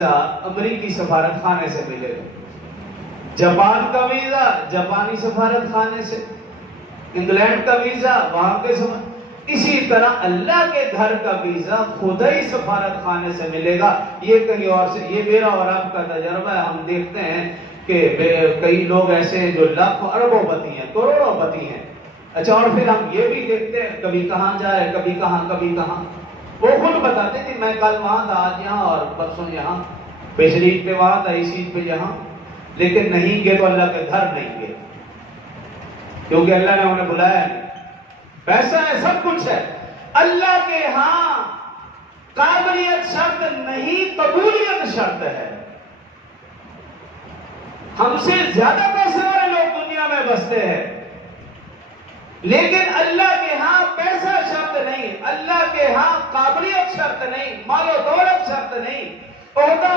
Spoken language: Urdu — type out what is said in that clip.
امریکی سفارت خانے سے ملے گا، جاپان کا ویزا جاپانی سفارت خانے سے، انگلینڈ کا ویزا وہاں کے اسی طرح اللہ کے گھر کا ویزا خدا ہی سفارت خانے سے ملے گا، یہ کہیں اور سے۔ یہ میرا اور آپ کا تجربہ ہے۔ ہم دیکھتے ہیں کہ کئی لوگ ایسے ہیں جو لاکھوں اربوں پتی ہیں، کروڑوں پتی ہیں، اچھا، اور پھر ہم یہ بھی دیکھتے ہیں کبھی کہاں جائے، کبھی کہاں۔ وہ خود بتاتے تھے میں کل وہاں تھا، آج یہاں، اور پرسوں یہاں، پچھلی عید پہ وہاں تھا، اس عید پہ یہاں، لیکن نہیں گئے تو اللہ کے گھر نہیں گئے، کیونکہ اللہ نے انہیں بلایا نہیں۔ پیسہ ہے، سب کچھ ہے، اللہ کے ہاں قابلیت شرط نہیں، قبولیت شرط ہے۔ ہم سے زیادہ پیسے والے لوگ دنیا میں بستے ہیں، لیکن اللہ کے ہاں پیسہ شرط نہیں، اللہ کے ہاں قابلیت شرط نہیں، مال و دولت شرط نہیں، عہدہ